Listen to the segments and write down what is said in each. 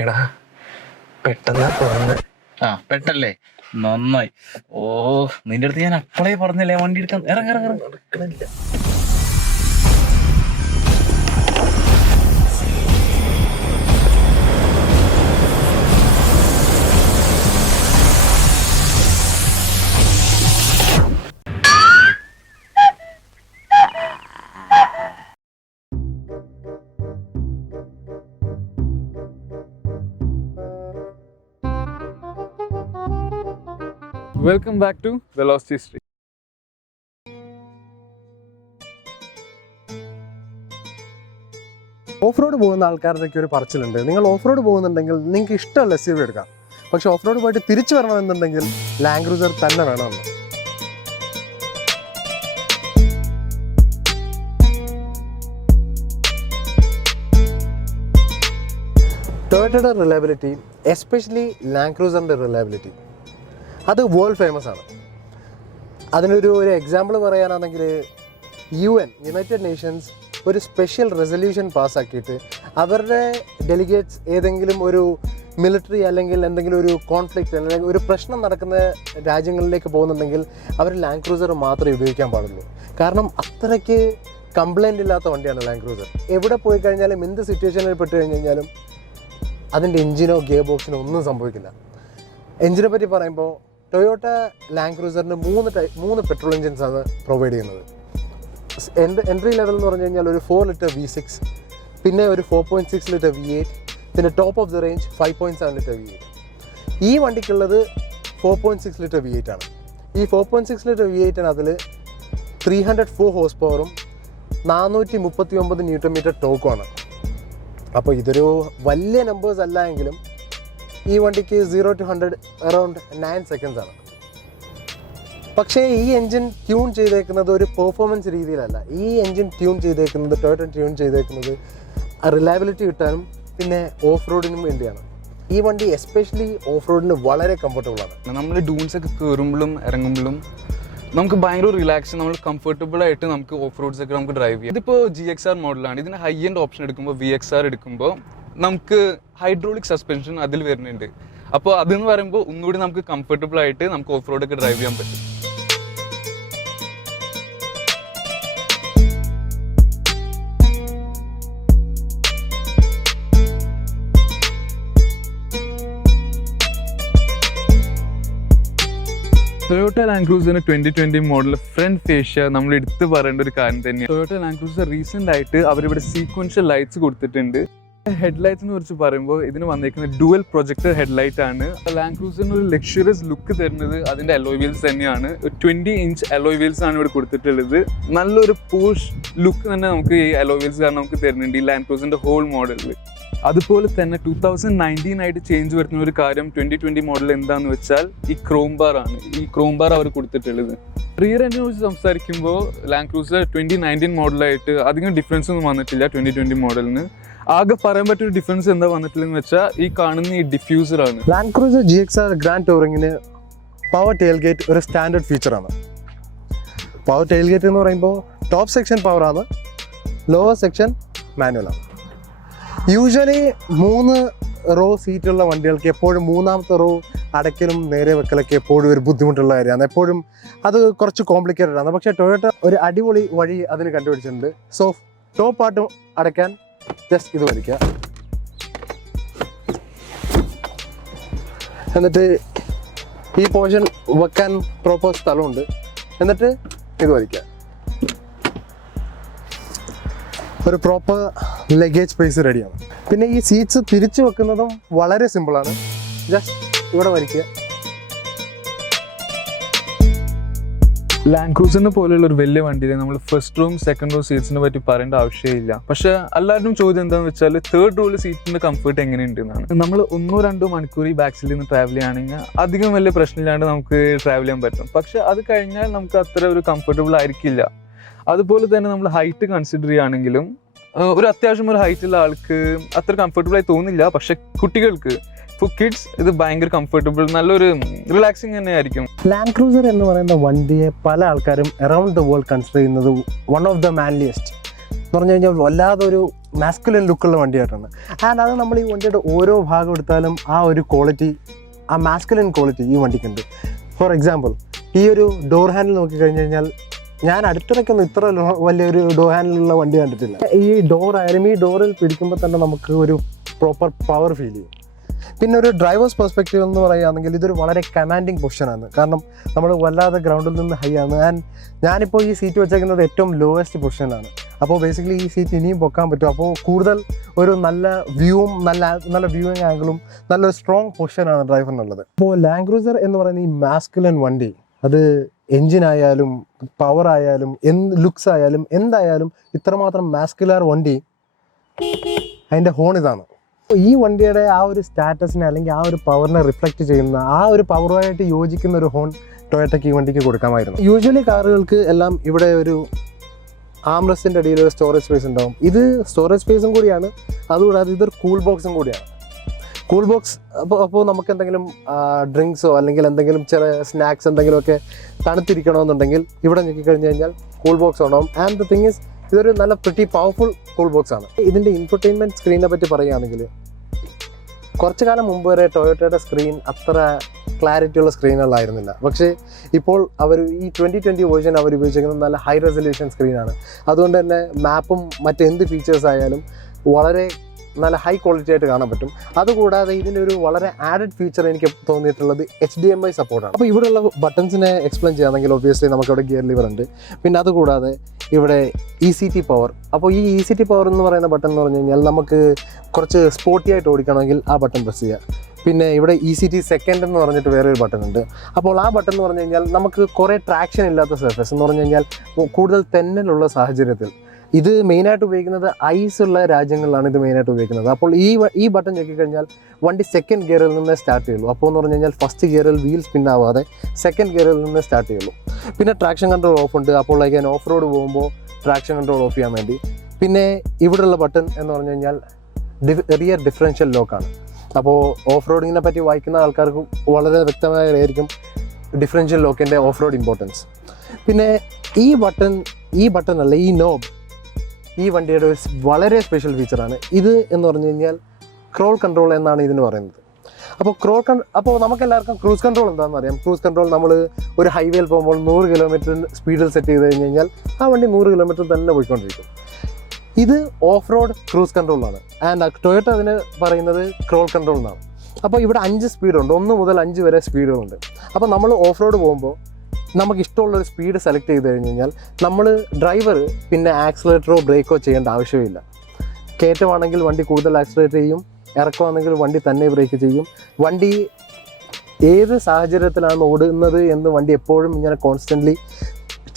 എടാ പെട്ടെന്ന് തുറന്ന് പെട്ടല്ലേ നന്നായി. ഓ നിന്റെ അടുത്ത് ഞാൻ അപ്പളേ പറഞ്ഞല്ലേ വണ്ടി എടുക്കാൻ. നടക്കണില്ല. Welcome back to Velocity Street. Off road പോകുന്ന ആൾക്കാരുടെയൊക്കെ ഒരു പറച്ചിലുണ്ട്. നിങ്ങൾ ഓഫ് റോഡ് പോകുന്നുണ്ടെങ്കിൽ നിങ്ങൾക്ക് ഇഷ്ടമുള്ള SUV എടുക്കാം, പക്ഷെ ഓഫ് റോഡ് പോയിട്ട് തിരിച്ചു വരണമെന്നുണ്ടെങ്കിൽ ലാൻഡ് ക്രൂസർ തന്നെ വേണമെന്ന്. ടൊയോട്ടയുടെ റിലയബിലിറ്റി, എസ്പെഷ്യലി ലാൻഡ് ക്രൂസറിൻ്റെ റിലയബിലിറ്റി, അത് വേൾഡ് ഫേമസ് ആണ്. അതിനൊരു എക്സാമ്പിൾ പറയാനാണെങ്കിൽ യുണൈറ്റഡ് നേഷൻസ് ഒരു സ്പെഷ്യൽ റെസൊല്യൂഷൻ പാസ്സാക്കിയിട്ട് അവരുടെ ഡെലിഗേറ്റ്സ് ഏതെങ്കിലും ഒരു മിലിറ്ററി അല്ലെങ്കിൽ എന്തെങ്കിലും ഒരു കോൺഫ്ലിക്റ്റ് അല്ലെങ്കിൽ ഒരു പ്രശ്നം നടക്കുന്ന രാജ്യങ്ങളിലേക്ക് പോകുന്നുണ്ടെങ്കിൽ അവർ ലാൻഡ് ക്രൂസർ മാത്രമേ ഉപയോഗിക്കാൻ പാടുള്ളൂ. കാരണം അത്രയ്ക്ക് കംപ്ലൈൻ്റ് ഇല്ലാത്ത വണ്ടിയാണ് ലാൻഡ് ക്രൂസർ. എവിടെ പോയി കഴിഞ്ഞാലും എന്ത് സിറ്റുവേഷനിൽ പെട്ട് കഴിഞ്ഞാലും അതിൻ്റെ എഞ്ചിനോ ഗിയർ ബോക്സിനോ ഒന്നും സംഭവിക്കില്ല. എഞ്ചിനെ പറ്റി പറയുമ്പോൾ ടൊയോട്ട ലാൻഡ് ക്രൂസറിന് മൂന്ന് പെട്രോൾ എഞ്ചിൻസാണ് പ്രൊവൈഡ് ചെയ്യുന്നത്. എൻട്രി ലെവൽ എന്ന് പറഞ്ഞു കഴിഞ്ഞാൽ ഒരു 4 ലിറ്റർ V6, പിന്നെ ഒരു 4.6 ലിറ്റർ V8, പിന്നെ top of the range 5.7 litre V8. ഈ വണ്ടിക്കുള്ളത് 4.6 ലിറ്റർ V8 ആണ്. ഈ 4.6 ലിറ്റർ V8 അതിൽ 304 ഹോഴ്സ് പവറും 439 ന്യൂട്ടൺ മീറ്റർ ടോക്കുമാണ്. അപ്പോൾ ഇതൊരു വലിയ നമ്പേഴ്സ് അല്ല എങ്കിലും ഈ വണ്ടിക്ക് 0 to 100 അറൗണ്ട് 9 സെക്കൻഡ്സ് ആണ്. പക്ഷേ ഈ എൻജിൻ ട്യൂൺ ചെയ്തേക്കുന്നത് ഒരു പെർഫോമൻസ് രീതിയിലല്ല. ഈ എൻജിൻ ടൊയോട്ട ട്യൂൺ ചെയ്തേക്കുന്നത് റിലയബിലിറ്റി കിട്ടാനും പിന്നെ ഓഫ് റോഡിനും വേണ്ടിയാണ്. ഈ വണ്ടി എസ്പെഷ്യലി ഓഫ് റോഡിന് വളരെ കംഫർട്ടബിൾ ആണ്. നമ്മൾ ഡൂൺസ് ഒക്കെ കയറുമ്പോഴും ഇറങ്ങുമ്പോഴും നമുക്ക് ഭയങ്കര റിലാക്സ്, നമ്മൾ കംഫർട്ടബിൾ ആയിട്ട് നമുക്ക് ഓഫ് റോഡ്സ് ഒക്കെ നമുക്ക് ഡ്രൈവ് ചെയ്യാം. ഇതിപ്പോൾ GXR മോഡലാണ്. ഇതിന് ഹൈ എൻഡ് ഓപ്ഷൻ എടുക്കുമ്പോൾ VXR എടുക്കുമ്പോൾ നമുക്ക് ഹൈഡ്രോളിക് സസ്പെൻഷൻ അതിൽ വരുന്നുണ്ട്. അപ്പോൾ അതെന്ന് പറയുമ്പോൾ ഒന്നുകൂടി നമുക്ക് കംഫർട്ടബിൾ ആയിട്ട് നമുക്ക് ഓഫ് റോഡൊക്കെ ഡ്രൈവ് ചെയ്യാൻ പറ്റും. ടൊയോട്ട ലാൻഡ് ക്രൂസറിന് 2020 മോഡൽ ഫ്രണ്ട് ഫേഷ്യ നമ്മൾ എടുത്ത് പറയേണ്ട ഒരു കാര്യം തന്നെയാണ്. ടൊയോട്ട ലാൻഡ് ക്രൂസർ റീസെന്റ് ആയിട്ട് അവരിവിടെ സീക്വൻഷ്യൽ ലൈറ്റ്സ് കൊടുത്തിട്ടുണ്ട്. ഹെഡ്ലൈറ്റ്സ് എന്ന് കുറിച്ച് പറയുമ്പോൾ ഇതിന് വന്നിരിക്കുന്നത് ഡുവൽ പ്രൊജക്ടർ ഹെഡ്ലൈറ്റ് ആണ്. ലാൻഡ് ക്രൂസറിന് ഒരു ലക്ഷറിയസ് ലുക്ക് തരുന്നത് അതിന്റെ അലോയ് വീൽസ് തന്നെയാണ്. 20 ഇഞ്ച് അലോയ് വീൽസ് ആണ് ഇവിടെ കൊടുത്തിട്ടുള്ളത്. നല്ലൊരു പോഷ് ലുക്ക് തന്നെ നമുക്ക് ഈ അലോയ് വീൽസ് കാരണം നമുക്ക് തരുന്നുണ്ട് ഈ ലാൻഡ് ക്രൂസറിന്റെ ഹോൾ മോഡലിൽ. അതുപോലെ തന്നെ 2019 ആയിട്ട് ചേഞ്ച് വരുന്ന ഒരു കാര്യം 2020 മോഡൽ എന്താണെന്ന് വെച്ചാൽ ഈ ക്രോം ബാർ ആണ്. ഈ ക്രോം ബാർ അവർ കൊടുത്തിട്ടുള്ളത്. റിയർ എൻഡിനെ കുറിച്ച് സംസാരിക്കുമ്പോൾ ലാൻഡ് ക്രൂസർ 2019 മോഡലായിട്ട് അധികം ഡിഫറൻസ് ഒന്നും വന്നിട്ടില്ല 2020 മോഡലിന്. ആകെ പറയാൻ പറ്റിയൊരു ഡിഫറൻസ് എന്താ വന്നിട്ടില്ലെന്ന് വെച്ചാൽ ഈ കാണുന്ന ഈ ഡിഫ്യൂസർ ആണ്. ലാൻഡ് ക്രൂസർ GXR ഗ്രാൻഡ് ടൂറിങ്ങിന് പവർ ടെയിൽ ഗേറ്റ് ഒരു സ്റ്റാൻഡേർഡ് ഫീച്ചറാണ്. പവർ ടെയിൽ ഗേറ്റ് എന്ന് പറയുമ്പോൾ ടോപ്പ് സെക്ഷൻ പവറാണ്, ലോവർ സെക്ഷൻ മാനുവലാണ്. യൂഷ്വലി 3 റോ സീറ്റുള്ള വണ്ടികൾക്ക് എപ്പോഴും മൂന്നാമത്തെ റോ അടയ്ക്കലും നേരെ വെക്കലൊക്കെ എപ്പോഴും ഒരു ബുദ്ധിമുട്ടുള്ള കാര്യമാണ്. എപ്പോഴും അത് കുറച്ച് കോംപ്ലിക്കേറ്റഡ് ആണ്. പക്ഷേ ടൊയോട്ട ഒരു അടിപൊളി വഴി അതിന് കണ്ടുപിടിച്ചിട്ടുണ്ട്. സോ ടോപ്പ് പാർട്ട് അടയ്ക്കാൻ ജസ്റ്റ് ഇത് വലിക്കുക, എന്നിട്ട് ഈ പോർഷൻ വെക്കാൻ പ്രോപ്പർ സ്ഥലമുണ്ട്, എന്നിട്ട് ഇത് വലിക്കുക. ഒരു പ്രോപ്പർ ലഗേജ് സ്പേസ് റെഡിയാണ്. പിന്നെ ഈ സീറ്റ്സ് തിരിച്ചു വെക്കുന്നതും വളരെ സിമ്പിളാണ്. ജസ്റ്റ് ഇവിടെ വലിക്കുക. ലാൻഡ് ക്രൂസറിനെ പോലെയുള്ള ഒരു വലിയ വണ്ടിയിൽ നമ്മൾ ഫസ്റ്റ് റൂം സെക്കൻഡ് റോ സീറ്റ്സിനെ പറ്റി പറയേണ്ട ആവശ്യമില്ല. പക്ഷെ എല്ലാവരും ചോദ്യം എന്താണെന്ന് വെച്ചാൽ തേർഡ് റോയിൽ സീറ്റിന്റെ കംഫർട്ട് എങ്ങനെയുണ്ടെന്നാണ്. നമ്മൾ 1-2 മണിക്കൂർ ഈ ബാക്ക് സീറ്റിൽ നിന്ന് ട്രാവൽ ചെയ്യുകയാണെങ്കിൽ അധികം വലിയ പ്രശ്നമില്ലാണ്ട് നമുക്ക് ട്രാവൽ ചെയ്യാൻ പറ്റും. പക്ഷെ അത് കഴിഞ്ഞാൽ നമുക്ക് അത്ര ഒരു കംഫർട്ടബിൾ ആയിരിക്കില്ല. അതുപോലെ തന്നെ നമ്മൾ ഹൈറ്റ് കൺസിഡർ ചെയ്യുകയാണെങ്കിലും ഒരു അത്യാവശ്യം ഒരു ഹൈറ്റുള്ള ആൾക്ക് അത്ര കംഫർട്ടബിൾ ആയി തോന്നില്ല. പക്ഷെ കുട്ടികൾക്ക് ഫോർ കിഡ്സ് ഇത് ഭയങ്കര കംഫർട്ടബിൾ, നല്ലൊരു റിലാക്സിങ് തന്നെ ആയിരിക്കും. ലാൻഡ് ക്രൂസർ എന്ന് പറയുന്ന വണ്ടിയെ പല ആൾക്കാരും അറൗണ്ട് ദ വേൾഡ് കൺസിഡർ ചെയ്യുന്നത് വൺ ഓഫ് ദ മാൻലിയസ്റ്റ് എന്ന് പറഞ്ഞു കഴിഞ്ഞാൽ വല്ലാതെ ഒരു മാസ്കുലിൻ ലുക്കുള്ള വണ്ടിയായിട്ടാണ്. ആൻഡ് അത് നമ്മൾ ഈ വണ്ടിയുടെ ഓരോ ഭാഗം എടുത്താലും ആ ഒരു ക്വാളിറ്റി, ആ മാസ്കുലിൻ ക്വാളിറ്റി ഈ വണ്ടിക്കുണ്ട്. ഫോർ എക്സാമ്പിൾ, ഈ ഒരു ഡോർ ഹാൻഡിൽ നോക്കിക്കഴിഞ്ഞ് കഴിഞ്ഞാൽ ഞാൻ അടുത്തിടയ്ക്കൊന്നും ഇത്ര വലിയൊരു ഡോർ ഹാൻഡിലുള്ള വണ്ടി കണ്ടിട്ടില്ല. ഈ ഡോർ ആയാലും ഈ ഡോറിൽ പിടിക്കുമ്പോൾ തന്നെ നമുക്ക് ഒരു പ്രോപ്പർ പവർ ഫീൽ ചെയ്യും. പിന്നെ ഒരു ഡ്രൈവേഴ്സ് പെർസ്പെക്റ്റീവ് എന്ന് പറയുകയാണെങ്കിൽ ഇതൊരു വളരെ കമാൻഡിങ് പൊസിഷനാണ്. കാരണം നമ്മൾ വല്ലാതെ ഗ്രൗണ്ടിൽ നിന്ന് ഹൈ ആണ്. ആൻഡ് ഞാനിപ്പോൾ ഈ സീറ്റ് വെച്ചേക്കുന്നത് ഏറ്റവും ലോവസ്റ്റ് പൊസിഷനാണ്. അപ്പോൾ ബേസിക്കലി ഈ സീറ്റ് ഇനിയും പൊക്കാൻ പറ്റും. അപ്പോൾ കൂടുതൽ ഒരു നല്ല വ്യൂവും നല്ല വ്യൂയിങ് ആംഗിളും നല്ലൊരു സ്ട്രോങ് പൊസിഷനാണ് ഡ്രൈവറിനുള്ളത്. അപ്പോൾ ലാൻഡ് ക്രൂസർ എന്ന് പറയുന്ന ഈ മാസ്കുലിൻ വണ്ടി, അത് എൻജിനായാലും പവർ ആയാലും ലുക്സ് ആയാലും എന്തായാലും ഇത്രമാത്രം മാസ്കുലർ വണ്ടി, അതിൻ്റെ ഹോൺ ഇതാണ്. ഈ വണ്ടിയുടെ ആ ഒരു സ്റ്റാറ്റസിനെ അല്ലെങ്കിൽ ആ ഒരു പവറിനെ റിഫ്ലക്റ്റ് ചെയ്യുന്ന, ആ ഒരു പവറുമായിട്ട് യോജിക്കുന്ന ഒരു ഹോൺ ടൊയോട്ടയ്ക്ക് ഈ വണ്ടിക്ക് കൊടുക്കാമായിരുന്നു. യൂഷ്വലി കാറുകൾക്ക് എല്ലാം ഇവിടെ ഒരു ആംറസ്റ്റിൻ്റെ അടിയിൽ ഒരു സ്റ്റോറേജ് സ്പേസ് ഉണ്ടാവും. ഇത് സ്റ്റോറേജ് സ്പേസും കൂടിയാണ്, അതുകൂടാതെ ഇതൊരു കൂൾ ബോക്സും കൂടിയാണ്. കൂൾ ബോക്സ് അപ്പോൾ നമുക്ക് എന്തെങ്കിലും ഡ്രിങ്ക്സോ അല്ലെങ്കിൽ എന്തെങ്കിലും ചെറിയ സ്നാക്സ് എന്തെങ്കിലുമൊക്കെ തണുത്തിരിക്കണമെന്നുണ്ടെങ്കിൽ ഇവിടെ ഞെക്കിക്കഴിഞ്ഞ് കഴിഞ്ഞാൽ കൂൾ ബോക്സ് ഉണ്ടാവും. ആൻഡ് ദ തിങ് ഈസ്, ഇതൊരു നല്ല പ്രിറ്റി പവർഫുൾ കൂൾ ബോക്സ് ആണ്. ഇതിൻ്റെ ഇൻഫർടൈൻമെൻറ്റ് സ്ക്രീനെ പറ്റി പറയുകയാണെങ്കിൽ കുറച്ച് കാലം മുമ്പ് വരെ ടൊയോട്ടയുടെ സ്ക്രീൻ അത്ര ക്ലാരിറ്റിയുള്ള സ്ക്രീനുകളായിരുന്നില്ല. പക്ഷേ ഇപ്പോൾ അവർ ഈ 2020 വേർഷൻ അവർ ഉപയോഗിച്ചിരിക്കുന്നത് നല്ല ഹൈ റെസൊല്യൂഷൻ സ്ക്രീനാണ്. അതുകൊണ്ട് തന്നെ മാപ്പും മറ്റെന്ത് ഫീച്ചേഴ്സ് ആയാലും വളരെ നല്ല ഹൈ ക്വാളിറ്റി ആയിട്ട് കാണാൻ പറ്റും. അതുകൂടാതെ ഇതിൻ്റെ ഒരു വളരെ ആഡഡ് ഫീച്ചർ എനിക്ക് തോന്നിയിട്ടുള്ളത് HDMI സപ്പോർട്ടാണ്. അപ്പോൾ ഇവിടെയുള്ള ബട്ടൺസിനെ എക്സ്പ്ലെയിൻ ചെയ്യുകയാണെങ്കിൽ ഒബ്വിയസ്ലി നമുക്കിവിടെ ഗിയർ ലിവർ ഉണ്ട്. പിന്നെ അതുകൂടാതെ ഇവിടെ ECT പവർ. അപ്പോൾ ഈ ECT പവർ എന്ന് പറയുന്ന ബട്ടൺ എന്ന് പറഞ്ഞു കഴിഞ്ഞാൽ നമുക്ക് കുറച്ച് സ്പോർട്ടി ആയിട്ട് ഓടിക്കണമെങ്കിൽ ആ ബട്ടൺ പ്രസ് ചെയ്യുക. പിന്നെ ഇവിടെ ECT സെക്കൻഡ് എന്ന് പറഞ്ഞിട്ട് വേറൊരു ബട്ടൺ ഉണ്ട്. അപ്പോൾ ആ ബട്ടൺ എന്ന് പറഞ്ഞു കഴിഞ്ഞാൽ നമുക്ക് കുറേ ട്രാക്ഷൻ ഇല്ലാത്ത സർഫസ് എന്ന് പറഞ്ഞു കഴിഞ്ഞാൽ കൂടുതൽ തെന്നലുള്ള സാഹചര്യത്തിൽ ഇത് മെയിനായിട്ട് ഉപയോഗിക്കുന്നത് ഐസ് ഉള്ള രാജ്യങ്ങളിലാണ് ഇത് മെയിനായിട്ട് ഉപയോഗിക്കുന്നത്. അപ്പോൾ ഈ ബട്ടൺ ഞെക്കിക്കഴിഞ്ഞാൽ വണ്ടി സെക്കൻഡ് ഗിയറിൽ നിന്ന് സ്റ്റാർട്ട് ചെയ്യുള്ളൂ. അപ്പോൾ എന്ന് പറഞ്ഞു കഴിഞ്ഞാൽ ഫസ്റ്റ് ഗിയറിൽ വീൽ സ്പിൻ ആവാതെ സെക്കൻഡ് ഗിയറിൽ നിന്ന് സ്റ്റാർട്ട് ചെയ്യുള്ളൂ. പിന്നെ ട്രാക്ഷൻ കൺട്രോൾ ഓഫ് ഉണ്ട്. അപ്പോൾ ലൈക്ക് ഞാൻ ഓഫ് റോഡ് പോകുമ്പോൾ ട്രാക്ഷൻ കൺട്രോൾ ഓഫ് ചെയ്യാൻ വേണ്ടി. പിന്നെ ഇവിടെയുള്ള ബട്ടൺ എന്ന് പറഞ്ഞു കഴിഞ്ഞാൽ റിയർ ഡിഫറൻഷ്യൽ ലോക്കാണ്. അപ്പോൾ ഓഫ് റോഡിങ്ങിനെ പറ്റി വായിക്കുന്ന ആൾക്കാർക്ക് വളരെ വ്യക്തമായിരിക്കും ഡിഫറൻഷ്യൽ ലോക്കിൻ്റെ ഓഫ് റോഡ് ഇമ്പോർട്ടൻസ്. പിന്നെ ഈ ബട്ടൺ അല്ല, ഈ നോബ് ഈ വണ്ടിയുടെ ഒരു വളരെ സ്പെഷ്യൽ ഫീച്ചറാണ്. ഇത് എന്ന് പറഞ്ഞു കഴിഞ്ഞാൽ ക്രോൾ കൺട്രോൾ എന്നാണ് ഇതിന് പറയുന്നത്. അപ്പോൾ നമുക്കെല്ലാവർക്കും ക്രൂസ് കൺട്രോൾ എന്താണെന്ന് അറിയാം. ക്രൂസ് കൺട്രോൾ നമ്മൾ ഒരു ഹൈവേയിൽ പോകുമ്പോൾ 100 കിലോമീറ്റർ സ്പീഡിൽ സെറ്റ് ചെയ്ത് കഴിഞ്ഞ് കഴിഞ്ഞാൽ ആ വണ്ടി 100 കിലോമീറ്റർ തന്നെ പോയിക്കൊണ്ടിരിക്കും. ഇത് ഓഫ് റോഡ് ക്രൂസ് കൺട്രോളാണ്. ആൻഡ് ടൊയോട്ട അതിന് പറയുന്നത് ക്രോൾ കൺട്രോൾ എന്നാണ്. അപ്പോൾ ഇവിടെ 5 സ്പീഡുണ്ട്, 1 മുതൽ 5 വരെ സ്പീഡുകളുണ്ട്. അപ്പോൾ നമ്മൾ ഓഫ് റോഡ് പോകുമ്പോൾ നമുക്ക് ഇഷ്ടമുള്ളൊരു സ്പീഡ് സെലക്ട് ചെയ്ത് കഴിഞ്ഞ് കഴിഞ്ഞാൽ നമ്മൾ ഡ്രൈവർ പിന്നെ ആക്സിലേറ്ററോ ബ്രേക്കോ ചെയ്യേണ്ട ആവശ്യമില്ല. കയറ്റമാണെങ്കിൽ വണ്ടി കൂടുതൽ ആക്സിലേറ്റ് ചെയ്യും, ഇറക്കമാണെങ്കിൽ വണ്ടി തന്നെ ബ്രേക്ക് ചെയ്യും. വണ്ടി ഏത് സാഹചര്യത്തിലാണ് ഓടുന്നത് എന്ന് വണ്ടി എപ്പോഴും ഇങ്ങനെ കോൺസ്റ്റൻ്റ്ലി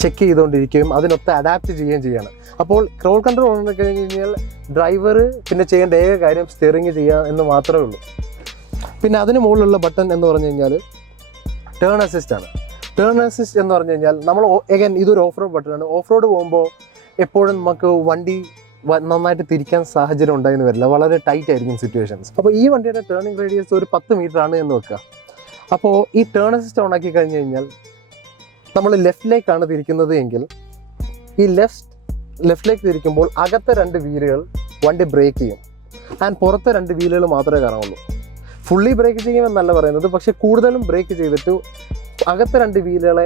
ചെക്ക് ചെയ്തുകൊണ്ടിരിക്കുകയും അതിനൊത്ത് അഡാപ്റ്റ് ചെയ്യുകയും ചെയ്യണം. അപ്പോൾ ക്രോൾ കൺട്രോൾ ഉണ്ടെന്ന് കഴിഞ്ഞ് കഴിഞ്ഞാൽ ഡ്രൈവർ പിന്നെ ചെയ്യേണ്ട ഏക കാര്യം സ്റ്റിയറിങ് ചെയ്യുക എന്ന് മാത്രമേ ഉള്ളൂ. പിന്നെ അതിന് മുകളിലുള്ള ബട്ടൺ എന്ന് പറഞ്ഞു കഴിഞ്ഞാൽ ടേൺ അസിസ്റ്റ് ആണ്. ടേൺ അസിസ്റ്റ് എന്ന് പറഞ്ഞു കഴിഞ്ഞാൽ നമ്മൾ എഗൈൻ ഇതൊരു ഓഫ് റോഡ് ബട്ടണാണ്. ഓഫ് റോഡ് പോകുമ്പോൾ എപ്പോഴും നമുക്ക് വണ്ടി നന്നായിട്ട് തിരിക്കാൻ സാഹചര്യം ഉണ്ടായെന്ന് വരില്ല, വളരെ ടൈറ്റ് ആയിരിക്കും സിറ്റുവേഷൻസ്. അപ്പോൾ ഈ വണ്ടിയുടെ ടേണിംഗ് റേഡിയസ് ഒരു 10 മീറ്റർ ആണ് എന്ന് വെക്കുക. അപ്പോൾ ഈ ടേൺ അസിസ്റ്റ് ഓൺ ആക്കി കഴിഞ്ഞ് കഴിഞ്ഞാൽ നമ്മൾ ലെഫ്റ്റിലേക്കാണ് തിരിക്കുന്നത് എങ്കിൽ ഈ ലെഫ്റ്റിലേക്ക് തിരിക്കുമ്പോൾ അകത്തെ 2 വീലുകൾ വണ്ടി ബ്രേക്ക് ചെയ്യും. ആൻഡ് പുറത്തെ 2 വീലുകൾ മാത്രമേ കറങ്ങുള്ളൂ. ഫുള്ളി ബ്രേക്ക് ചെയ്യുമെന്നല്ല പറയുന്നത്, പക്ഷേ കൂടുതലും ബ്രേക്ക് ചെയ്തിട്ട് അകത്തെ 2 വീലുകളെ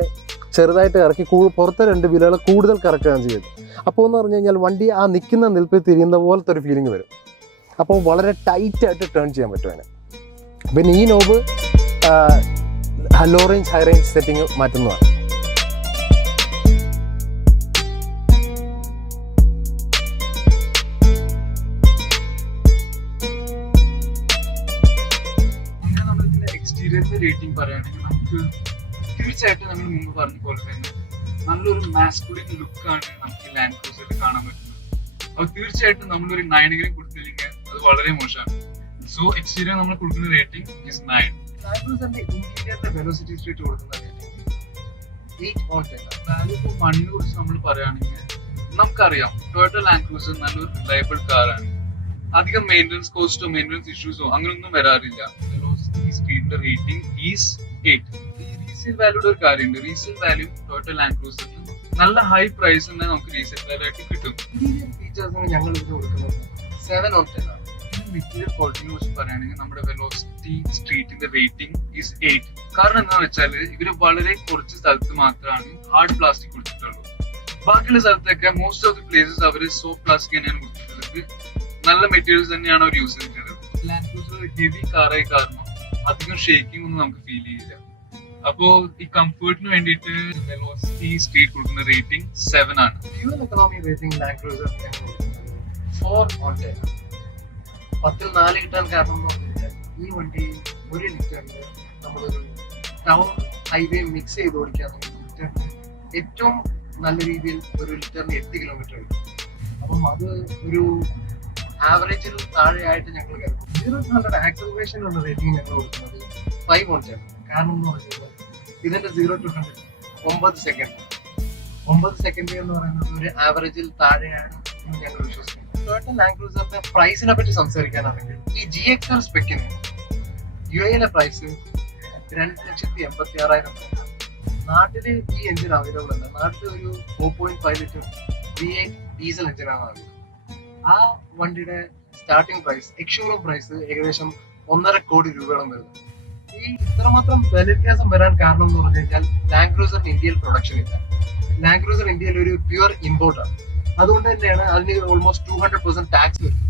ചെറുതായിട്ട് ഇറക്കി പുറത്തെ 2 വീലുകളെ കൂടുതൽ കറക്കുകയാണ് ചെയ്യുന്നത്. അപ്പോൾ എന്ന് പറഞ്ഞു കഴിഞ്ഞാൽ വണ്ടി ആ നിൽക്കുന്ന നിൽപ്പിൽ തിരിയുന്ന പോലത്തെ ഒരു ഫീലിംഗ് വരും. അപ്പോൾ വളരെ ടൈറ്റായിട്ട് ടേൺ ചെയ്യാൻ പറ്റും അതിന്. പിന്നെ ഈ knob low range high range setting മാറ്റുന്നതാണ്. അങ്ങനെ നമ്മളിതിന്റെ എക്സ്റ്റീരിയറിന്റെ റേറ്റിംഗ് പറയുകയാണെങ്കിൽ നമുക്ക് തീർച്ചയായിട്ടും നമ്മൾ മുമ്പ് പറഞ്ഞ പോലെ തന്നെ നല്ലൊരു മാസ്കുലിൻ ലുക്കാണ് നമുക്ക് ലാൻഡ് ക്രൂസറിൽ കാണാൻ പറ്റുന്നത്. അപ്പോൾ തീർച്ചയായിട്ടും നമ്മളൊരു 9 കൊടുത്തില്ലെങ്കിൽ അത് വളരെ മോശമാണ്. സോ എക്സ്റ്റീരിയർ നമ്മൾ കൊടുക്കുന്ന റേറ്റിംഗ് ഇസ് 9. ലാൻഡ് ക്രൂസറിന്റെ ഇന്റീരിയറിന്റെ വെലോസിറ്റി സ്ട്രീറ്റ് കൊടുക്കുന്ന റേറ്റിംഗ് 8/10. വാല്യൂ ഫോർ മണിയെ കുറിച്ച് നമ്മൾ പറയുകയാണെങ്കിൽ നമുക്കറിയാം ടൊയോട്ട ലാൻഡ് ക്രൂസർ നല്ലൊരു റിലയബിൾ കാറാണ്. അധികം മെയിൻ്റനൻസ് കോസ്റ്റോ മെയിൻ്റനൻസ് ഇഷ്യൂസോ അങ്ങനെയൊന്നും വരാറില്ല. വെലോസിറ്റി സ്ട്രീറ്റിന്റെ റേറ്റിംഗ് ഈസ് 8. റീസെയിൽ വാല്യൂടെ ഒരു കാര്യമുണ്ട്. റീസെയിൽ വാല്യൂ ടൊയോട്ട ലാൻഡ് ക്രൂസറിന് നല്ല ഹൈ പ്രൈസ് തന്നെ നമുക്ക് റീസെയിൽ വാല്യൂ ആയിട്ട് കിട്ടും. ഫീച്ചേഴ്സിന് ഞങ്ങൾ ഇതിന് കൊടുക്കുന്നത് 7 on 10 ആണ്. മെറ്റീരിയൽ ക്വാളിറ്റിനെ കുറിച്ച് പറയുകയാണെങ്കിൽ നമ്മുടെ വെലോസിറ്റി സ്ട്രീറ്റിന്റെ റേറ്റിംഗ് ഈസ് 8. കാരണം എന്താ വെച്ചാൽ ഇവര് വളരെ കുറച്ച് സ്ഥലത്ത് മാത്രമാണ് ഹാർഡ് പ്ലാസ്റ്റിക് കൊടുത്തിട്ടുള്ളൂ. ബാക്കിയുള്ള സ്ഥലത്തൊക്കെ മോസ്റ്റ് ഓഫ് ദി പ്ലേസസ് അവര് സോഫ്റ്റ് പ്ലാസ്റ്റിക് തന്നെയാണ് കൊടുത്തിട്ടുള്ളത്. നല്ല മെറ്റീരിയൽസ് തന്നെയാണ് അവർ യൂസ് ചെയ്തിട്ടുള്ളത്. ലാൻഡ് ക്രൂസർ ഹെവി കാറായി കാരണം അധികം ഷേക്കിംഗ് ഒന്നും നമുക്ക് ഫീൽ ചെയ്യില്ല. അപ്പോ ഈ കംഫർട്ടിന് വേണ്ടിയിട്ട് വെലോസിറ്റി സ്ട്രീറ്റ് കൊടുക്കുന്ന റേറ്റിംഗ് 7 ആണ്. ഫ്യൂവൽ എക്കണോമി റേറ്റിംഗ് ലാൻഡ് ക്രൂസറിന് ഞങ്ങൾ കൊടുക്കുന്നത് 4 on 10 ആണ്. 10ൽ 4 കിട്ടാൻ കാരണം എന്ന് പറഞ്ഞാൽ ഈ വണ്ടി 1 ലിറ്ററിൽ നമ്മളൊരു ടൗൺ ഹൈവേ മിക്സ് ചെയ്ത് ഓടിക്കാൻ ഏറ്റവും നല്ല രീതിയിൽ 1 ലിറ്ററിന് 8 കിലോമീറ്റർ കിട്ടും. അപ്പം അത് ഒരു ആവറേജിൽ താഴെയായിട്ട് ഞങ്ങൾ കരുതും. 0 to 100 ആക്സലറേഷൻ ഉള്ള റേറ്റിംഗ് ഞങ്ങൾ കൊടുക്കുന്നത് 5 on 10. കാരണം എന്ന് പറഞ്ഞാൽ ഇതിന്റെ 0 to 100 9 സെക്കൻഡ്. 9 സെക്കൻഡ് എന്ന് പറയുന്നത് ഒരു ആവറേജിൽ താഴെയാണ് എന്ന് ഞങ്ങൾ വിശ്വസിക്കുന്നു. ടൊയോട്ട ലാൻഡ് ക്രൂസറിന്റെ പ്രൈസിനെ പറ്റി സംസാരിക്കാനാണെങ്കിൽ ഈ GXR സ്പെക്കിന് UAE പ്രൈസ് 2,86,000. നാട്ടില് ഈ എഞ്ചിൻ അവൈലബിൾ അല്ല. നാട്ടിൽ ഒരു 4.5 ലിറ്റർ V8 ഡീസൽ എഞ്ചിനാണ് അവൈലബിൾ. ആ വണ്ടിയുടെ സ്റ്റാർട്ടിംഗ് പ്രൈസ് എക്സ്ഷോറൂം പ്രൈസ് ഏകദേശം 1.5 കോടി രൂപയോളം വരുന്നത്. ഈ ഇത്രമാത്രം വില വ്യത്യാസം വരാൻ കാരണം എന്ന് പറഞ്ഞു കഴിഞ്ഞാൽ ലാൻഡ് ക്രൂസറിന് ഇന്ത്യയിൽ പ്രൊഡക്ഷൻ ഇല്ല. ലാൻഡ് ക്രൂസർ ഇന്ത്യയിൽ ഒരു പ്യുവർ ഇമ്പോർട്ടാണ്. അതുകൊണ്ട് തന്നെയാണ് അതിന് ഓൾമോസ്റ്റ് 200% ടാക്സ് വരുന്നത്.